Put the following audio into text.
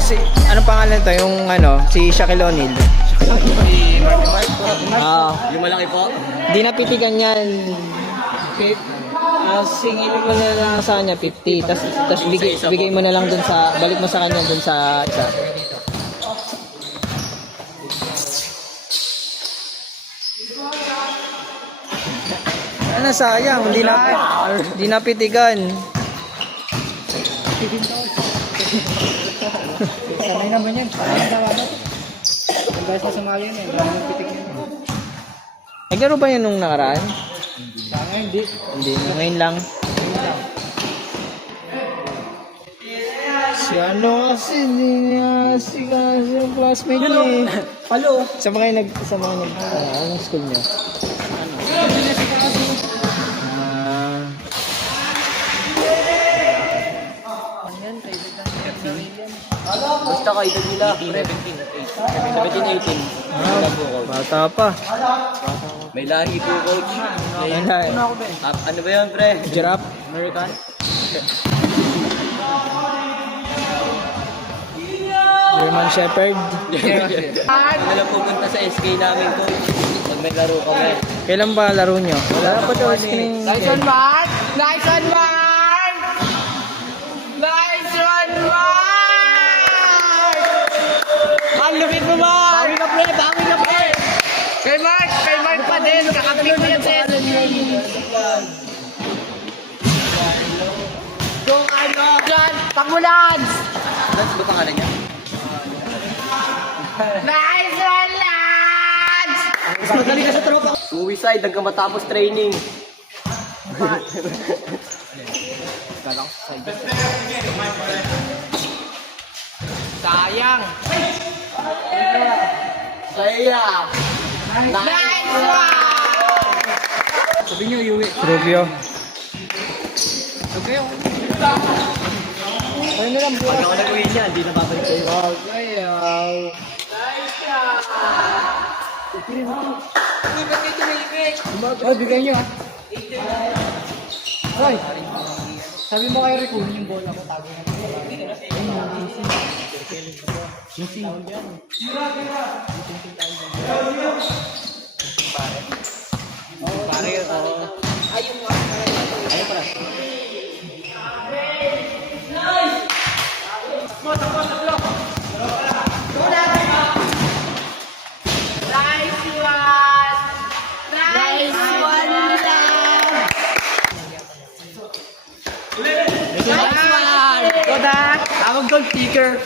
si, anong pangalan to? Yung ano, si Shaquille O'Neal. Si Mark. Yung malaki po? Di napitigan yan. Singilin mo na lang sa kanya 50, tapos bigay mo na lang dun sa, balik mo sa kanya dun sa isa. Ano, sayang, hindi napitigan. Sanay naman yan. Sanay na dapat. Ang guys na sumali yun eh. Maraming pitik yun. Naglaro ba yun nung nakaraan? Sana hindi. Hindi, ngayon lang. Si ano kasi, hindi niya si yung classmate niya eh. Palo. Sa mga anong school niyo? Basta kayo nila. 17-18. Bata pa. May lahi po, coach. Ano ba yun, pre? Giraffe? American? German Shepherd? Ano lang pupunta sa SK namin, coach. Pag may laro kami. Kailan ba laro nyo? Wala pa daw screen. Nice one, Mark! Nice one, Mark! Nice one, Mark! Ang lupit mo, Mark! Bawi ka, pre! Kay Mark pa din. Kakapit mo yan, Seth. Yung ano, dyan, Pangulans! Lance ba pangalan niya? Nice one, Lance! Madali ka sa tropa. Suicide hanggang matapos training. Sayang! Sayang! Nice one! Sabi niyo, iuwi. Rubio. Okay, ano na lang bukas. Pag ako nag-uwi niya, hindi na babalik kayo. Ayaw. Oh, bigay niyo. Hoy! Sabi mo kay Rick, kunin yung bola ko, tago na. Sisi. Pare, ayun pala. Nice one! Nice one, Lance! Nice one! Tawag doon, kicker.